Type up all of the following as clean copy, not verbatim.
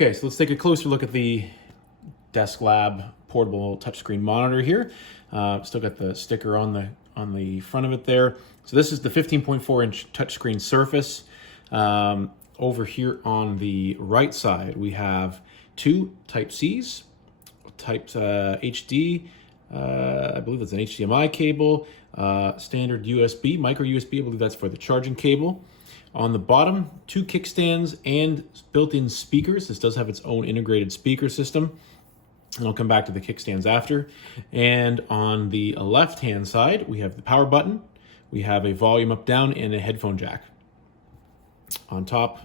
Okay, so let's take a closer look at the Desklab portable touchscreen monitor here. Still got the sticker on the front of it there. So this is the 15.4-inch touchscreen Surface. Over here on the right side, we have two Type-Cs, Type HD, I believe that's an HDMI cable, standard USB, micro USB, I believe that's for the charging cable. On the bottom, two kickstands and built-in speakers. This does have its own integrated speaker system, and I'll come back to the kickstands after. And on the left-hand side, we have the power button. We have a volume up-down and a headphone jack. On top,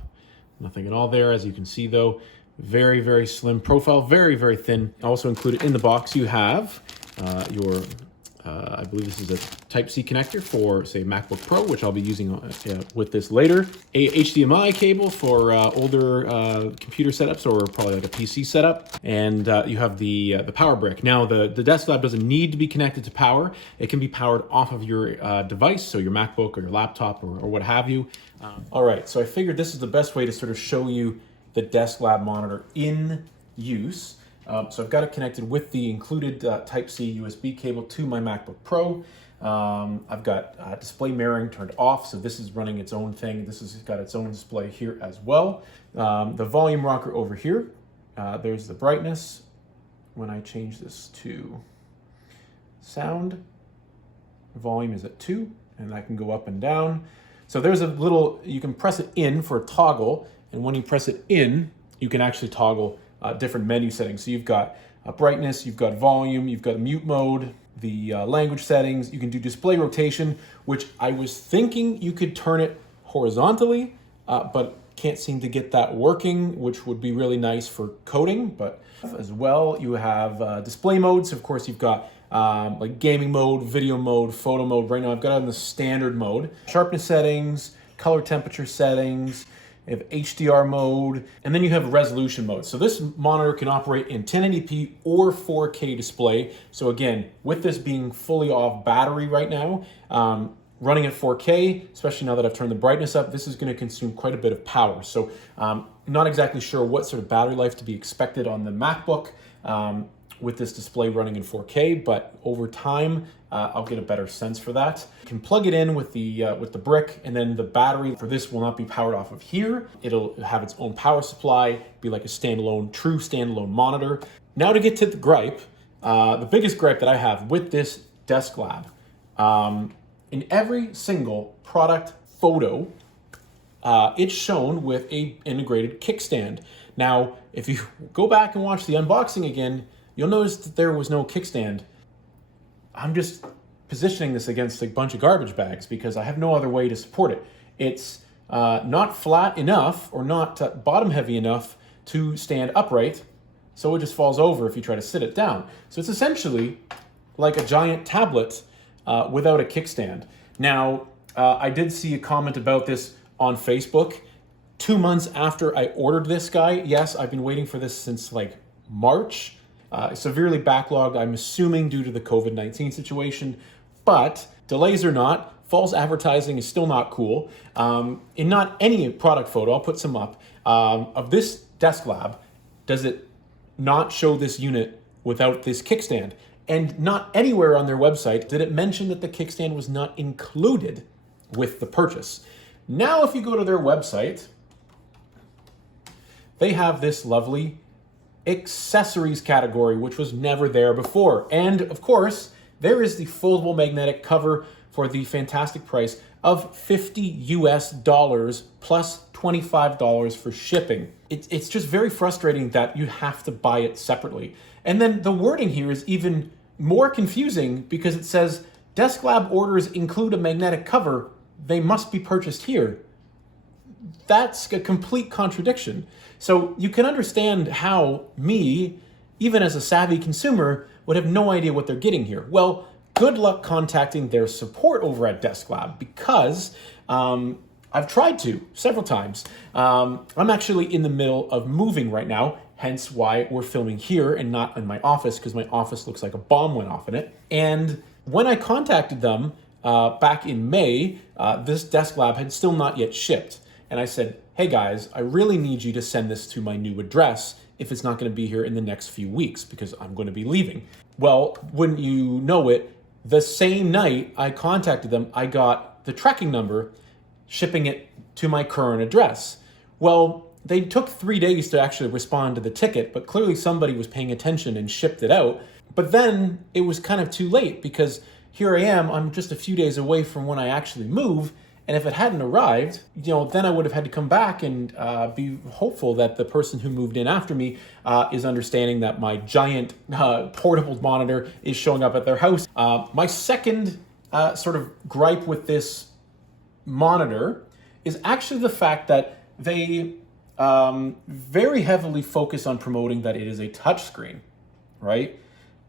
nothing at all there. As you can see though, very, very slim profile, very, very thin. Also included in the box, you have your I believe this is a Type-C connector for, say, MacBook Pro, which I'll be using with this later. A HDMI cable for older computer setups or probably like a PC setup. And you have the power brick. Now, the Desklab doesn't need to be connected to power. It can be powered off of your device, so your MacBook or your laptop or what have you. All right, so I figured this is the best way to sort of show you the Desklab monitor in use. So I've got it connected with the included Type-C USB cable to my MacBook Pro. I've got display mirroring turned off, so this is running its own thing. This has got its own display here as well. The volume rocker over here. There's the brightness. When I change this to sound, volume is at 2, and I can go up and down. So there's a little, you can press it in for a toggle, and when you press it in, you can actually toggle different menu settings. So you've got brightness, you've got volume, you've got mute mode, the language settings. You can do display rotation, which I was thinking you could turn it horizontally, but can't seem to get that working, which would be really nice for coding. But as well, you have display modes. Of course, you've got like gaming mode, video mode, photo mode. Right now, I've got it in the standard mode. Sharpness settings, color temperature settings. You have HDR mode, and then you have resolution mode. So this monitor can operate in 1080p or 4K display. So again, with this being fully off battery right now, running at 4K, especially now that I've turned the brightness up, this is going to consume quite a bit of power. So not exactly sure what sort of battery life to be expected on the MacBook with this display running in 4K, but over time, I'll get a better sense for that. You can plug it in with the brick, and then the battery for this will not be powered off of here. It'll have its own power supply, be like a standalone, true standalone monitor. Now to get to the gripe, the biggest gripe that I have with this Desklab, in every single product photo, it's shown with a integrated kickstand. Now, if you go back and watch the unboxing again, you'll notice that there was no kickstand. I'm just positioning this against a bunch of garbage bags because I have no other way to support it. It's not flat enough or not bottom heavy enough to stand upright, so it just falls over if you try to sit it down. So it's essentially like a giant tablet without a kickstand. Now, I did see a comment about this on Facebook 2 months after I ordered this guy. Yes, I've been waiting for this since like March. Severely backlogged, I'm assuming due to the COVID-19 situation, but delays or not, false advertising is still not cool. In not any product photo, I'll put some up, of this Desklab, does it not show this unit without this kickstand. And not anywhere on their website did it mention that the kickstand was not included with the purchase. Now, if you go to their website, they have this lovely accessories category, which was never there before. And of course, there is the foldable magnetic cover for the fantastic price of $50 US plus $25 for shipping. It's just very frustrating that you have to buy it separately. And then the wording here is even more confusing because it says Desklab orders include a magnetic cover. They must be purchased here. That's a complete contradiction. So you can understand how me, even as a savvy consumer, would have no idea what they're getting here. Well, good luck contacting their support over at Desklab because I've tried to several times. I'm actually in the middle of moving right now, hence why we're filming here and not in my office because my office looks like a bomb went off in it. And when I contacted them back in May, this Desklab had still not yet shipped. And I said, hey guys, I really need you to send this to my new address if it's not going to be here in the next few weeks because I'm going to be leaving. Well, wouldn't you know it, the same night I contacted them, I got the tracking number shipping it to my current address. Well, they took 3 days to actually respond to the ticket, but clearly somebody was paying attention and shipped it out. But then it was kind of too late because here I am, I'm just a few days away from when I actually move. And if it hadn't arrived, then I would have had to come back and be hopeful that the person who moved in after me is understanding that my giant portable monitor is showing up at their house. My second sort of gripe with this monitor is actually the fact that they very heavily focus on promoting that it is a touchscreen, right?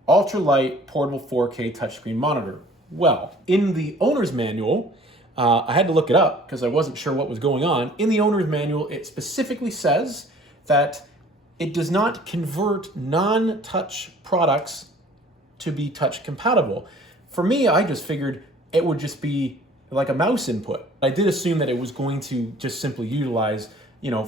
Ultralight portable 4K touchscreen monitor. Well, in the owner's manual, I had to look it up because I wasn't sure what was going on. In the owner's manual, it specifically says that it does not convert non-touch products to be touch compatible. For me, I just figured it would just be like a mouse input. I did assume that it was going to just simply utilize,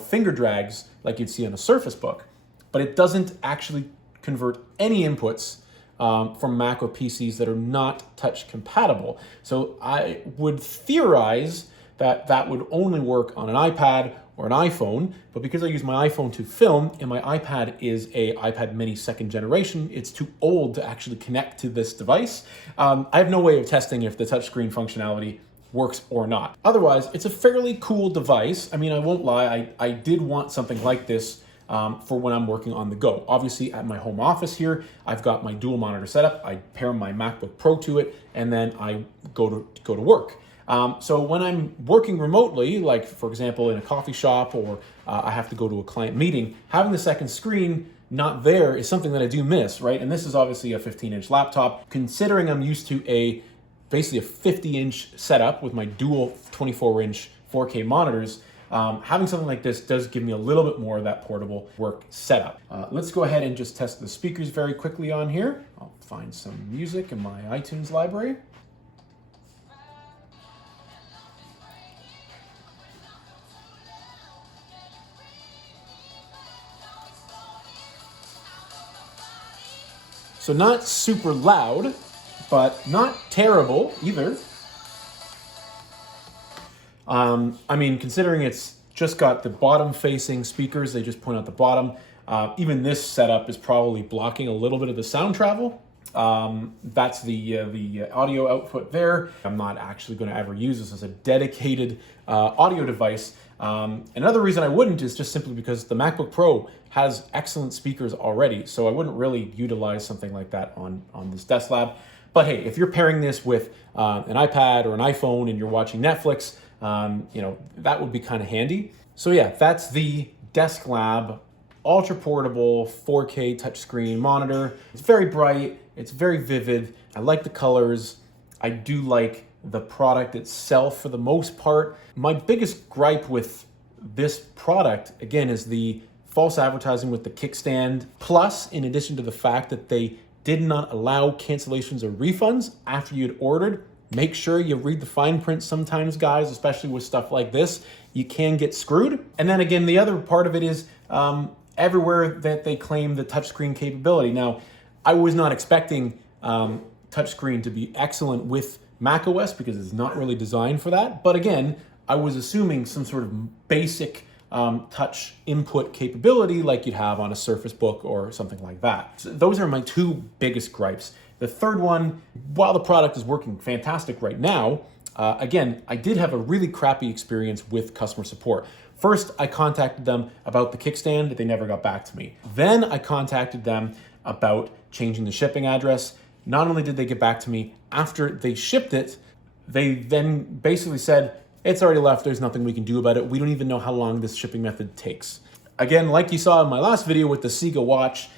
finger drags like you'd see on a Surface Book, but it doesn't actually convert any inputs from Mac or PCs that are not touch compatible. So I would theorize that that would only work on an iPad or an iPhone, but because I use my iPhone to film and my iPad is a iPad mini 2nd generation, it's too old to actually connect to this device. I have no way of testing if the touchscreen functionality works or not. Otherwise, it's a fairly cool device. I mean, I won't lie, I did want something like this for when I'm working on the go. Obviously, at my home office here, I've got my dual monitor setup. I pair my MacBook Pro to it, and then I go to work. So when I'm working remotely, like for example in a coffee shop or I have to go to a client meeting, having the second screen not there is something that I do miss, right? And this is obviously a 15-inch laptop. Considering I'm used to basically a 50-inch setup with my dual 24-inch 4K monitors, having something like this does give me a little bit more of that portable work setup. Let's go ahead and just test the speakers very quickly on here. I'll find some music in my iTunes library. So not super loud, but not terrible either. I mean, considering it's just got the bottom-facing speakers, they just point out the bottom. Even this setup is probably blocking a little bit of the sound travel. That's the audio output there. I'm not actually going to ever use this as a dedicated audio device. Another reason I wouldn't is just simply because the MacBook Pro has excellent speakers already, so I wouldn't really utilize something like that on this Desklab. But hey, if you're pairing this with an iPad or an iPhone and you're watching Netflix, that would be kind of handy. So yeah, that's the Desklab ultra portable 4K touchscreen monitor. It's very bright, it's very vivid. I like the colors. I do like the product itself for the most part. My biggest gripe with this product, again, is the false advertising with the kickstand. Plus, in addition to the fact that they did not allow cancellations or refunds after you'd ordered, make sure you read the fine print sometimes, guys, especially with stuff like this. You can get screwed. And then again, the other part of it is everywhere that they claim the touchscreen capability. Now, I was not expecting touchscreen to be excellent with macOS because it's not really designed for that. But again, I was assuming some sort of basic touch input capability like you'd have on a Surface Book or something like that. So those are my two biggest gripes. The third one, while the product is working fantastic right now, again, I did have a really crappy experience with customer support. First, I contacted them about the kickstand. They never got back to me. Then I contacted them about changing the shipping address. Not only did they get back to me after they shipped it, they then basically said, it's already left, there's nothing we can do about it. We don't even know how long this shipping method takes. Again, like you saw in my last video with the Sega watch,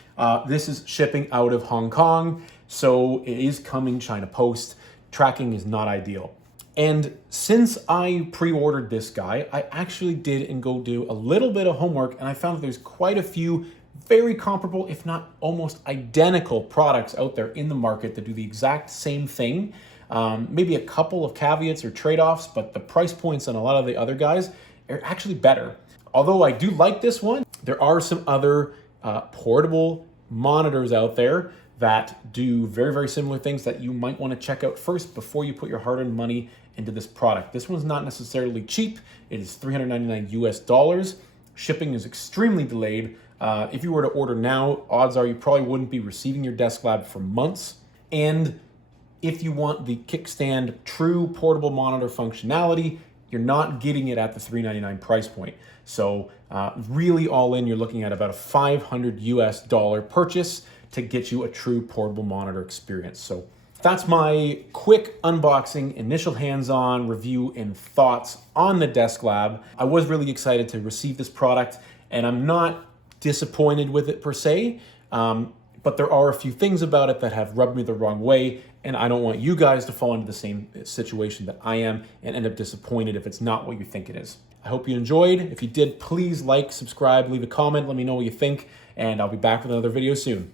this is shipping out of Hong Kong, so it is coming China Post. Tracking is not ideal. And since I pre-ordered this guy, I actually did and go do a little bit of homework, and I found that there's quite a few very comparable, if not almost identical products out there in the market that do the exact same thing. Maybe a couple of caveats or trade-offs, but the price points on a lot of the other guys are actually better. Although I do like this one, there are some other portable monitors out there that do very, very similar things that you might want to check out first before you put your hard-earned money into this product. This one's not necessarily cheap. It is $399 US. Shipping is extremely delayed. If you were to order now, odds are you probably wouldn't be receiving your Desklab for months. And if you want the kickstand true portable monitor functionality, you're not getting it at the $399 price point. So really all in, you're looking at about a $500 US purchase to get you a true portable monitor experience. So that's my quick unboxing, initial hands-on review and thoughts on the Desklab. I was really excited to receive this product, and I'm not disappointed with it per se, but there are a few things about it that have rubbed me the wrong way, and I don't want you guys to fall into the same situation that I am and end up disappointed if it's not what you think it is. I hope you enjoyed. If you did, please like, subscribe, leave a comment, let me know what you think, and I'll be back with another video soon.